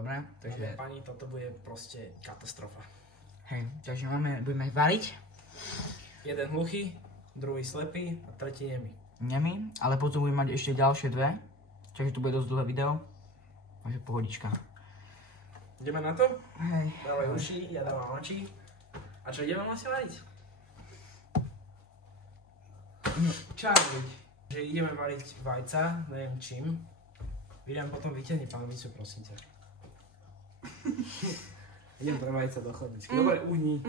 Dobre, takže... Pani, toto bude proste katastrofa. Hej, takže budeme variť. Jeden hluchý, druhý slepý a tretí nemý. Nemý, ale potom budeme mať ešte ďalšie dve. Takže tu bude dosť dlhé video. Takže pohodička. Ideme na to? Hej. Dávaj uši, ja dávam oči. A čo ideme vlastne variť? Čaj. Že ideme variť vajca, neviem čím. William, potom vyťahni pánvicu, prosím ťa. Idem pre vajca do chodničky. Dobre, uhni.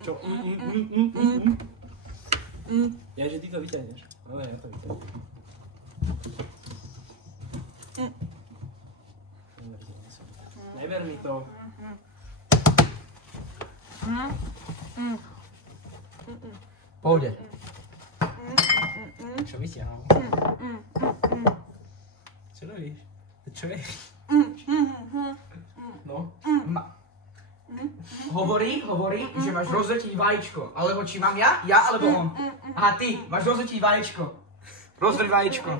Čo? Ja, že ty to vyťahneš. Dobre, ja to vyťahnem. Neber mi to. Pohode. Čo vyťahol? Čo robíš? Čo je? No? Hovorí, že máš rozletiť vajíčko. Alebo či mám ja alebo on. Aha, ty, máš rozletiť vajíčko. Rozleť vajíčko.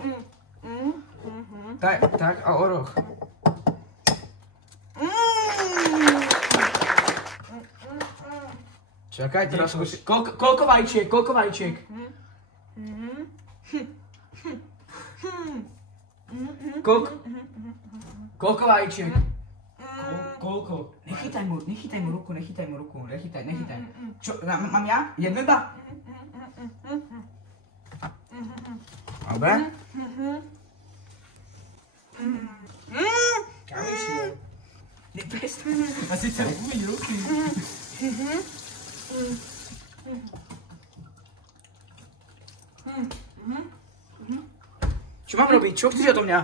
Tak, a oroch. Čakaj, teraz skúsi. Koľko vajíčiek? Koľko vajíčiek? Koľko? Nechytaj mu ruku, nechytaj. Čo, mám ja? Jednu iba? Dobre. Kam išiel? Neprestaň. Asi chcem umyť ruky. Čo mám robiť? Čo chceš odo mňa?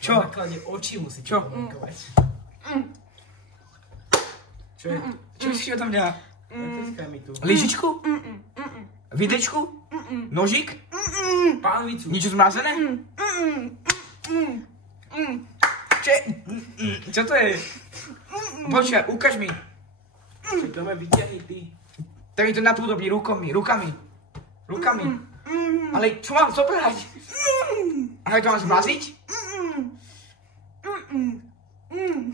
Čo? Na základe očí musíte komunikovať. Čo je? Čo chceš odo mňa? Netiskaj mi tu. Lyžičku? Vidličku? Nožík? Pánvicu. Niečo zmrazené? Čo to je? Počkaj, ukáž mi. Čo to ma vyťahni ty? Tak mi to napodobní rukami. Ale čo mám zobrať? Ale to mám zmaziť?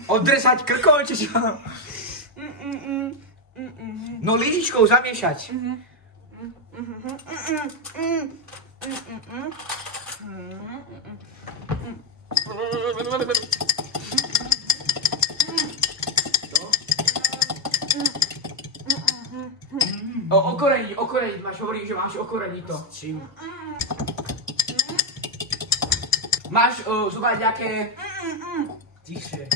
Odresať krkom, či čo? No lyžičkou zamiešať. Okoreniť, máš hovoriť, že máš okoreniť to. S čím? Máš zobrať nejaké... Tichšie.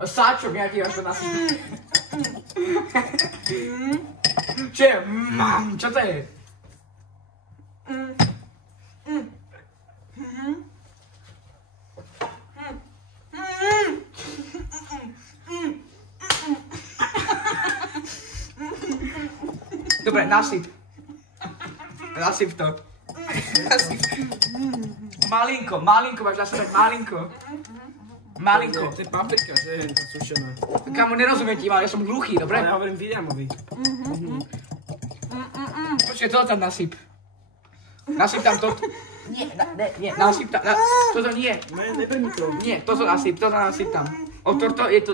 Sáčok nejaký, až to nasypí. Čo je? Čo to je? Dobre, nasyp to. Malinko máš nasypať, malinko. To je paprika, to je sušená. Kámo, nerozumiem ti, ale ja som hluchý, dobre? Ale ja hovorím Williamovi. Počkaj, toto tam nasyp. Nasyp tam toto. Nie, nasyp tam, toto nie. Neber mi to. Nie, toto nasyp tam. Otvor to, je to...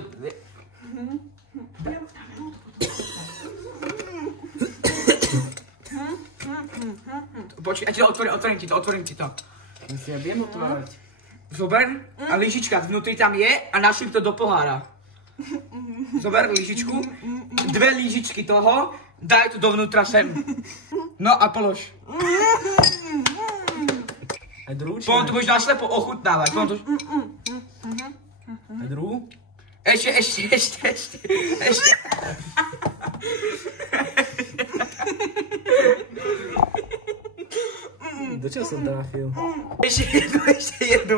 Počkaj, ja ti to otvorím ti to. Ja viem otvárať. Zober a lyžička vnútri tam je a nasyp to do pohára. Zober lyžičku, 2 lyžičky toho, daj to dovnútra sem. No a polož. Aj druhú či Potom to budeš naslepo ochutnávať. Aj druhú? Ešte. Do čoho som trafil? Ešte jednu.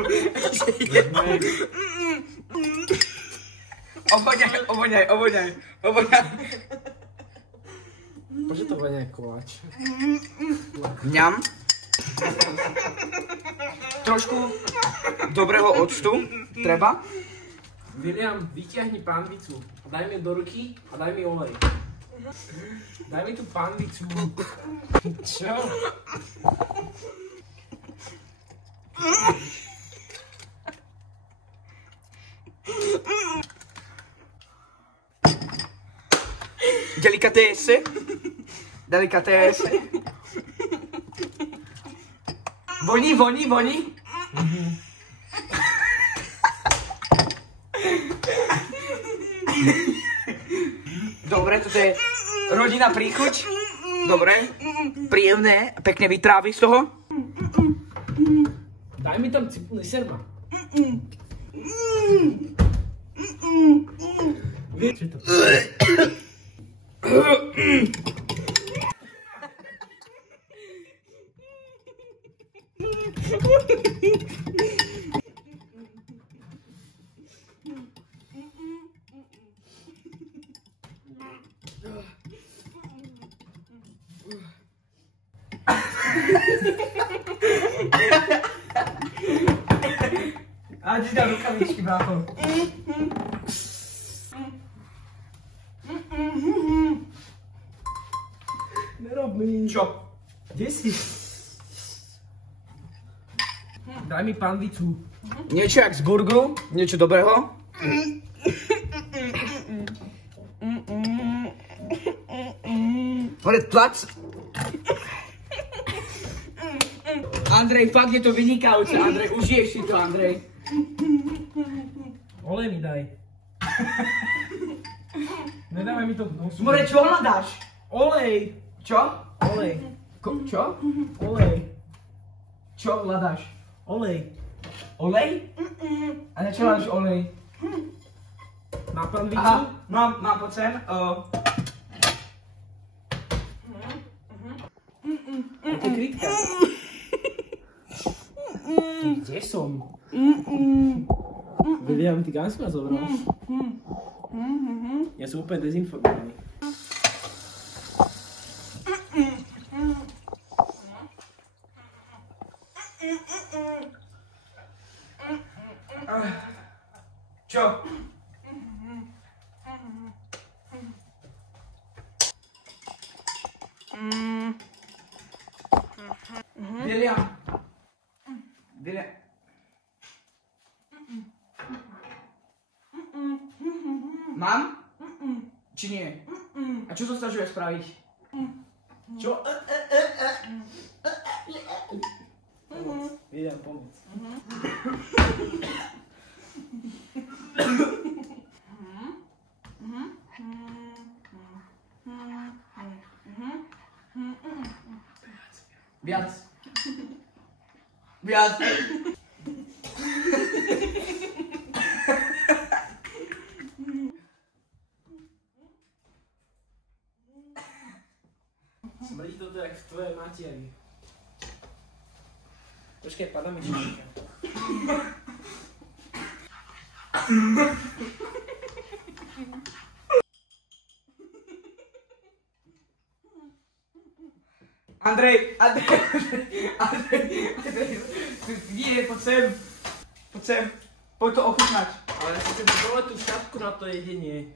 Ovoňaj. Prečo to vonia koláč? Mňam. Trošku dobrého octu treba. William, vyťahni pánvicu. Daj mi do ruky a daj mi olej. Daj mi tú pánvicu. Čo? Delicatesse. Delicatesse. Voní. Dobre, toto je rodina príchuť. Dobre, príjemné, pekne vytrávi z toho. Daj mi tam cipuný serma. Vieš, čo to? A ti dám rukavičky, brácho. Nerob mi. Čo? Kde si? Daj mi panvicu. Niečo jak z burgeru, niečo dobrého. Ale tlač. Andrej, fakt je to vynikajúce, Andrej, užiješ si to, Andrej. Olej mi daj. Nedávaj mi to v nosu. More, čo hľadáš? Olej. Čo? Olej. Čo? Olej. Čo hľadáš? Olej. Olej? A na čo hľadáš olej? Na panvicu? Aha, mám poď sem. Aké kritka? Kde som? Vedia, ty gansku ma zobral. Ja som úplne dezinformovaný. Čo? William. Mám? Či nie? A čo sa snažuje spraviť? Čo? Idem pomôcť. Viac. Smrdí toto jak v tvojej matieri. Počkaj, padá mi číška. Andrej, nie, poď sem, poď to ochutnať. Ale ja chcem dole tú šatku na to jedenie.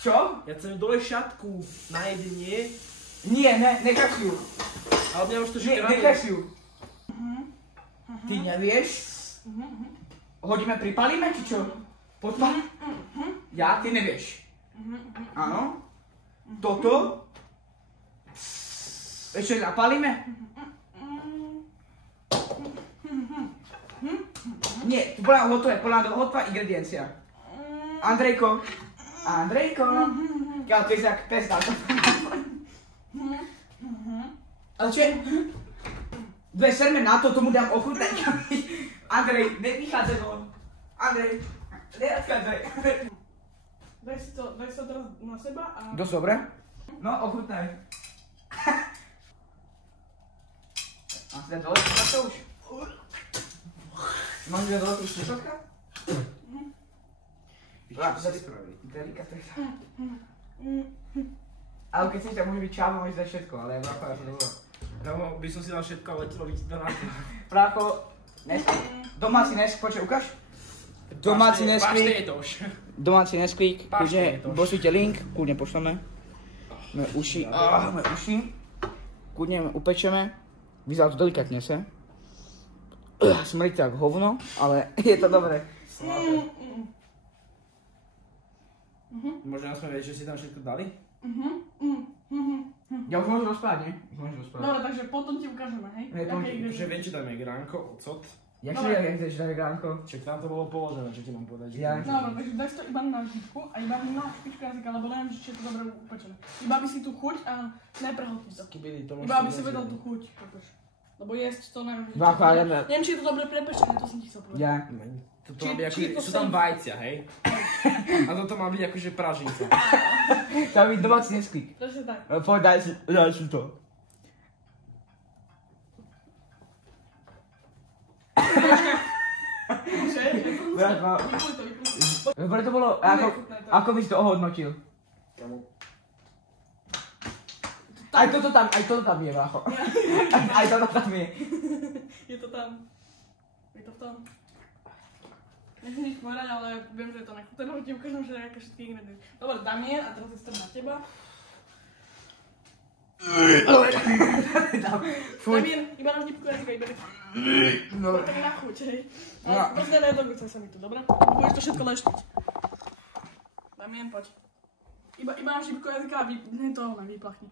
Čo? Ja chcem dole šatku na jedenie. Nie, necháš ju. Ale mňa už to Nie, škraje. necháš ju. Ty nevieš? Hodíme, pripalíme, či čo? Poďme? Ja, ty nevieš. Áno? Toto? Ešte zapalíme? Nie, tu bola hotová ingrediencia. Andrejko. Ja, to je jak pes dal. Ale čo je? Dve serme na to, tomu dám ochutnať. Andrej, nevychádzaj von. Andrej, neodchádzaj. Daj si to teraz na seba a... Dosť dobre? No, ochutnaj. A si dá dole sluchatka už? Máš dať dole už sluchatka? Láš, sa spravili. Delikatesa. Ale keď chceš, tak môže byť čávo, môžeš dať všetko, ale brácho, ja to dovolím. Kámo, by som si dal všetko a letelo by ti to na to. Brácho, domáci Nesquik, ukáž? Domáci Nesquik. Domáci Nesquik, kľudne pošlite link, kľudne pošleme. Moje uši, kľudne upečeme. Vyzerá to delikatne sa. Smrdí to jak hovno, ale je to dobré. Sladé. Možno sme vedieť, že si tam všetko dali? Ja už môžem rozprávať, nie? Už môžem rozprávať. Dobre, takže potom ti ukážeme, hej? Hej, potom ti- Že viem, či tam je gránko, ocot. Jak Dobre. chceš dať gránko? Čak tam to bolo položené, čo ti mám povedať. Že Ja. to môžeš. Dobre, takže dáš to iba na špičku a iba na špičku jazyka, lebo neviem, či je to dobre upečené. Iba aby si tú chuť a neprehltni to. Skibidi, to Iba aby si vedel tú chuť, chápeš? Lebo jesť to neviem, či Bacha, to- ideme. neviem, či je to dobre prepečené, to som ti chcel povedať. Ja. Toto Či- má byť či ako, to sú tam sem- vajcia, hej? A toto má byť akože pražnica. To by domáci nesklík. Presne tak. Povedaj si to. Brat, ma- Vypluj to, vypluj to. Dobre to bolo, ako by si to ohodnotil? Aj toto tam je, brácho. Aj toto tam je. Je to tam. Je to v tom. Nechcem nič povedať, ale viem, že je to nechutné, lebo ti ukážem, že aké všetky ingredienty. Dobre, Damien, a teraz je strana na teba. Fuj. Damien, iba na vtipku jazyka, iba tak. No. Tak na chuť, hej. No. Ale brzde nedogucaj sa mi tu, dobre? Lebo budeš to všetko leštiť. Damien, poď. Iba na vtipku jazyka a vyplachni.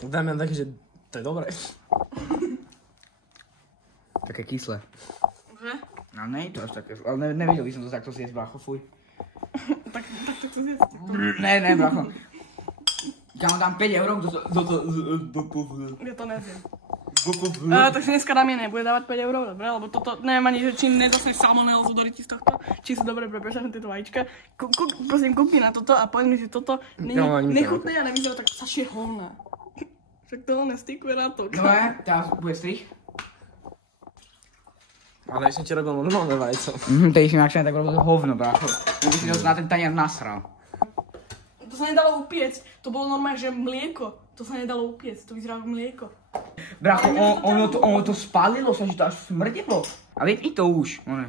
Damian taký, že to je dobré. Také kyslé. Že? No nie je to až také, ale nevedel by som to takto zjesť, brácho, fuj. Tak to chcem zjesť. Ne, brácho. Ja mu dám 5 eur, Ja to neviem. Takže dneska Damien nebude dávať 5 eur, dobre? Lebo toto, neviem ani, že či nedostaneš salmonellu z odoriti z tohto, či sú dobre prepečené tieto vajíčka. Prosím, kúkni na toto a povedz mi, že toto nechutné a nevyzerá tak sašie hovna. Však to on stykuje na to. Dobre, teraz bude strich. Ale ja som ti robil normálne vajco. To si inakšie tak robil hovno, brácho. By si to na ten tanier nasral. To sa nedalo upiecť, to bolo normálne, že mlieko. To sa nedalo upiecť, to vyzerá ako mlieko. Brácho, ono to spálilo sa, že to až smrdilo. A veď i to už, one.